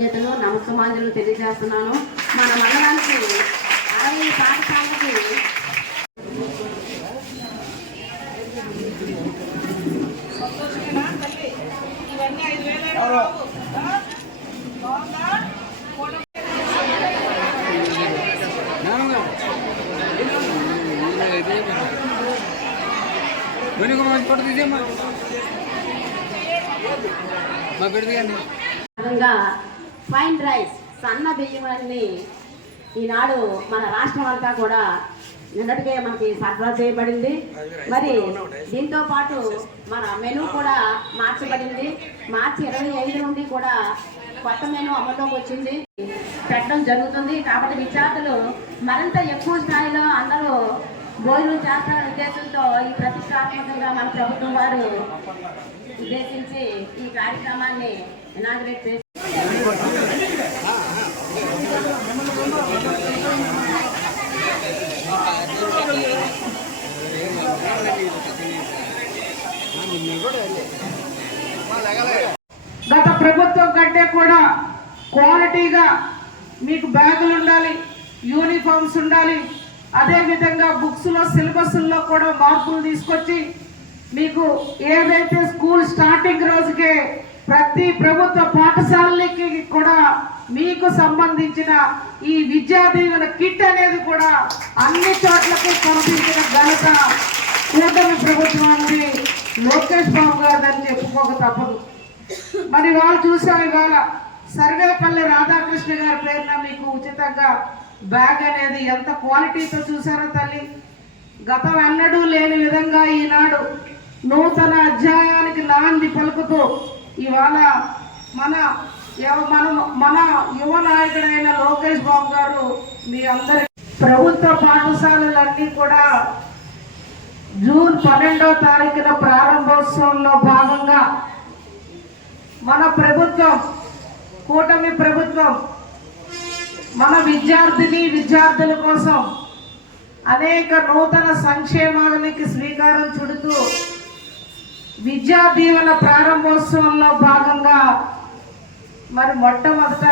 కృతజ్ఞతలు నమస్కారాలు తెలియజేస్తున్నాను. మన మండలానికి 60 పాఠశాలకి ఫైన్ రైస్ సన్న బియ్యం అన్ని ఈనాడు మన రాష్ట్రం అంతా కూడా నిన్నటికే మనకి సరఫరా చేయబడింది. మరి దీంతో పాటు మన మెనూ కూడా మార్చబడింది. మార్చి 25 నుండి కూడా కొత్త మెనూ అమల్లోకి వచ్చింది, పెట్టడం జరుగుతుంది. కాబట్టి విద్యార్థులు మరింత ఎక్కువ స్థాయిలో అందరూ భోజనం చేస్తారనే ఉద్దేశంతో ఈ ప్రతిష్టాత్మకంగా మన ప్రభుత్వం వారు ఉద్దేశించి ఈ కార్యక్రమాన్ని ఇనాగ్రేట్ చేసి గత ప్రభుత్వం కంటే కూడా క్వాలిటీగా మీకు బ్యాగులు ఉండాలి, యూనిఫామ్స్ ఉండాలి. అదేవిధంగా బుక్స్లో సిలబస్లో కూడా మార్పులు తీసుకొచ్చి మీకు ఏదైతే స్కూల్ స్టార్టింగ్ రోజుకే ప్రతి ప్రభుత్వ పాఠశాలకి కూడా మీకు సంబంధించిన ఈ విద్యా దీవెన కిట్ అనేది కూడా అన్ని చోట్లకి పంపించిన ఘనత కూటమి ప్రభుత్వానికి లోకేష్ బాబు గారిని చెప్పుకోక తప్పదు. మరి వాళ్ళు చూసాం ఇవాళ సర్వేపల్లి రాధాకృష్ణ గారి పేరున మీకు ఉచితంగా బ్యాగ్ అనేది ఎంత క్వాలిటీతో చూసారో తల్లి. గతం ఎన్నడూ లేని విధంగా ఈనాడు నూతన అధ్యాయానికి నాంది పలుకుతూ ఇవాళ మన యువ నాయకుడైన లోకేష్ బాబు గారు మీ అందరి ప్రభుత్వ పాఠశాలలన్నీ కూడా జూన్ 12వ తారీఖున ప్రారంభోత్సవంలో భాగంగా మన ప్రభుత్వం కూటమి ప్రభుత్వం మన విద్యార్థుల కోసం అనేక నూతన సంక్షేమానికి శ్రీకారం చుడుతూ విద్యా దీవెన ప్రారంభోత్సవంలో భాగంగా మరి మొట్టమొదట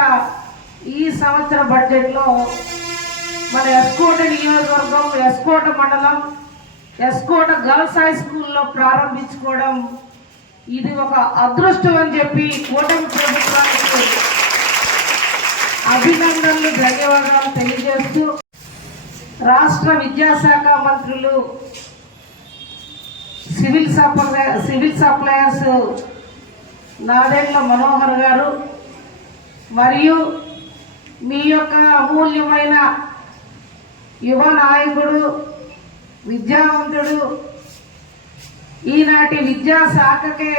ఈ సంవత్సర బడ్జెట్లో మన ఎస్కోట నియోజకవర్గం, ఎస్కోట మండలం, ఎస్కోట గర్ల్స్ హై స్కూల్లో ప్రారంభించుకోవడం ఇది ఒక అదృష్టం అని చెప్పి కూటమి ప్రభుత్వానికి అభినందనలు, ధన్యవాదాలు తెలియజేస్తూ రాష్ట్ర విద్యాశాఖ మంత్రులు సివిల్ సప్లయర్స్ నాదెండ్ల మనోహర్ గారు మరియు మీ యొక్క అమూల్యమైన యువ నాయకుడు, విద్యావంతుడు, ఈనాటి విద్యాశాఖకే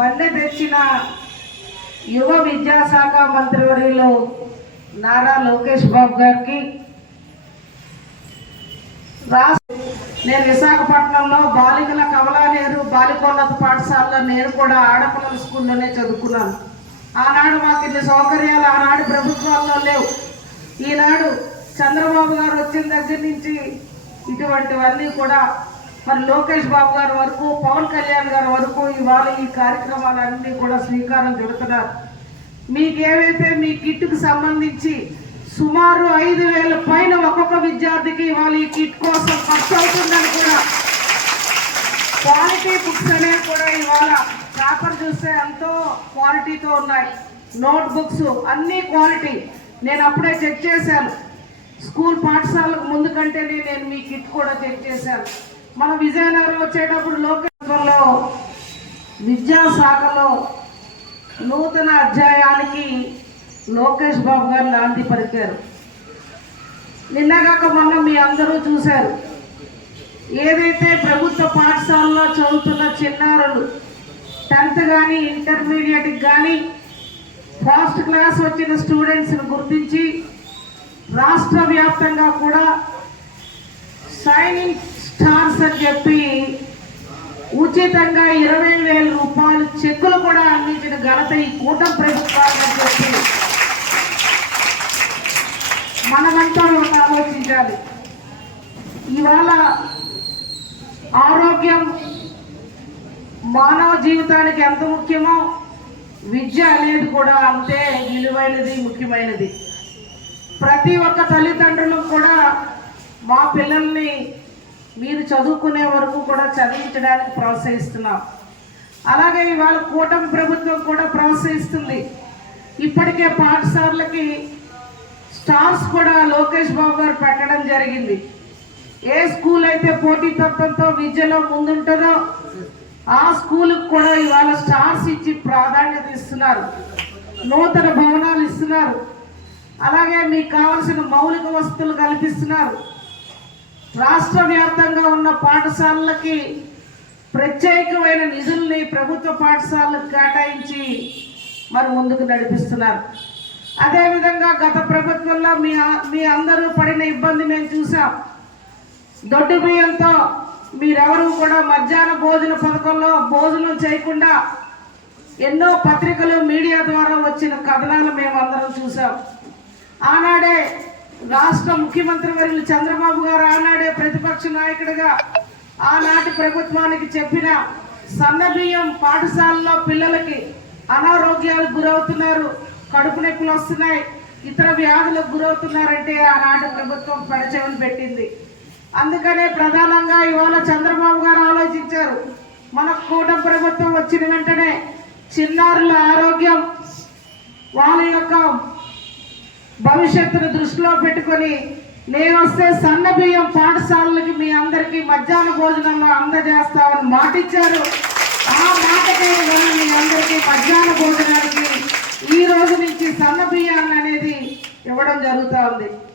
వన్నె తెచ్చిన యువ విద్యాశాఖ మంత్రివర్యులు నారా లోకేష్ బాబు గారికి నేను విశాఖపట్నంలో బాలికల కమలా నెహ్రూ బాలికోన్నత పాఠశాలలో నేను కూడా ఆడపిల్లల స్కూల్లోనే చదువుకున్నాను. ఆనాడు మాకు ఇన్ని సౌకర్యాలు ఆనాడు ప్రభుత్వాల్లో లేవు. ఈనాడు చంద్రబాబు గారు వచ్చిన దగ్గర నుంచి ఇటువంటివన్నీ కూడా మరి లోకేష్ బాబు గారి వరకు, పవన్ కళ్యాణ్ గారి వరకు ఇవాళ ఈ కార్యక్రమాలన్నీ కూడా శ్రీకారం చుడుతున్నారు. మీకేవైతే మీ కిట్కు సంబంధించి సుమారు 5,000 పైన ఒక్కొక్క విద్యార్థికి ఇవాళ ఈ కిట్ కోసం ఖర్చు అవుతుందని కూడా క్వాలిటీ బుక్స్ అనేవి కూడా ఇవాళ పేపర్ చూస్తే ఎంతో క్వాలిటీతో ఉన్నాయి. నోట్ బుక్స్ అన్నీ క్వాలిటీ. నేను అప్పుడే చెక్ చేశాను, స్కూల్ పాఠశాలకు ముందు కంటేనే నేను మీ కిట్ కూడా చెక్ చేశాను. మన విజయనగరం వచ్చేటప్పుడు లోకేశ్వరంలో విద్యాశాఖలో నూతన అధ్యాయానికి లోకేష్ బాబు గారు నాంది పలికారు. నిన్నగాక మొన్న మీ అందరూ చూశారు, ఏదైతే ప్రభుత్వ పాఠశాలలో చదువుతున్న చిన్నారులు 10th కానీ ఇంటర్మీడియట్కి కానీ ఫస్ట్ క్లాస్ వచ్చిన స్టూడెంట్స్ని గుర్తించి రాష్ట్ర వ్యాప్తంగా కూడా షైనింగ్ స్టార్స్ అని చెప్పి ఉచితంగా 20,000 రూపాయలు చెక్కులు కూడా అందించిన ఘనత ఈ కూటమి ప్రభుత్వాన్ని చెప్పి మనమంతా ఆలోచించాలి. ఇవాళ ఆరోగ్యం మానవ జీవితానికి ఎంత ముఖ్యమో విద్య అనేది కూడా అంతే విలువైనది, ముఖ్యమైనది. ప్రతి ఒక్క తల్లిదండ్రులు కూడా మా పిల్లల్ని మీరు చదువుకునే వరకు కూడా చదివించడానికి ప్రోత్సహిస్తున్నాం. అలాగే ఇవాళ కూటమి ప్రభుత్వం కూడా ప్రోత్సహిస్తుంది. ఇప్పటికే పాఠశాలలకి స్టార్స్ కూడా లోకేష్ బాబు గారు పెట్టడం జరిగింది. ఏ స్కూల్ అయితే పోటీతత్వంతో విద్యలో ముందుంటుందో ఆ స్కూల్కి కూడా ఇవాళ స్టార్స్ ఇచ్చి ప్రాధాన్యత ఇస్తున్నారు. నూతన భవనాలు ఇస్తున్నారు. అలాగే మీకు కావలసిన మౌలిక వసతులు కల్పిస్తున్నారు. రాష్ట్ర వ్యాప్తంగా ఉన్న పాఠశాలలకి ప్రత్యేకమైన నిధుల్ని ప్రభుత్వ పాఠశాలకు కేటాయించి మరి ముందుకు నడిపిస్తున్నారు. అదేవిధంగా గత ప్రభుత్వంలో మీ అందరూ పడిన ఇబ్బంది మేము చూసాం. దొడ్డు బియ్యంతో మీరెవరూ కూడా మధ్యాహ్న భోజన పథకంలో భోజనం చేయకుండా ఎన్నో పత్రికలు మీడియా ద్వారా వచ్చిన కథనాలు మేము అందరం చూసాం. ఆనాడే రాష్ట్ర ముఖ్యమంత్రి వర్యులు చంద్రబాబు గారు ఆనాడే ప్రతిపక్ష నాయకుడిగా ఆనాటి ప్రభుత్వానికి చెప్పిన సన్నబియ్యం పాఠశాలలో పిల్లలకి అనారోగ్యాలకు గురవుతున్నారు, కడుపు నొప్పులు వస్తున్నాయి, ఇతర వ్యాధులకు గురవుతున్నారంటే ఆనాటి ప్రభుత్వం పరిచయం పెట్టింది. అందుకనే ప్రధానంగా ఇవాళ చంద్రబాబు గారు ఆలోచించారు. మన కూటమి ప్రభుత్వం వచ్చిన వెంటనే చిన్నారుల ఆరోగ్యం, వాళ్ళ యొక్క భవిష్యత్తును దృష్టిలో పెట్టుకొని నేను వస్తే సన్న బియ్యం పాఠశాలలకి మీ అందరికీ మధ్యాహ్న భోజనంలో అందజేస్తామని మాటిచ్చారు. ఆ మాటకే మీ అందరికీ మధ్యాహ్న భోజనానికి ఈ రోజు నుంచి సన్న బియ్యాన్ని అనేది ఇవ్వడం జరుగుతూ ఉంది.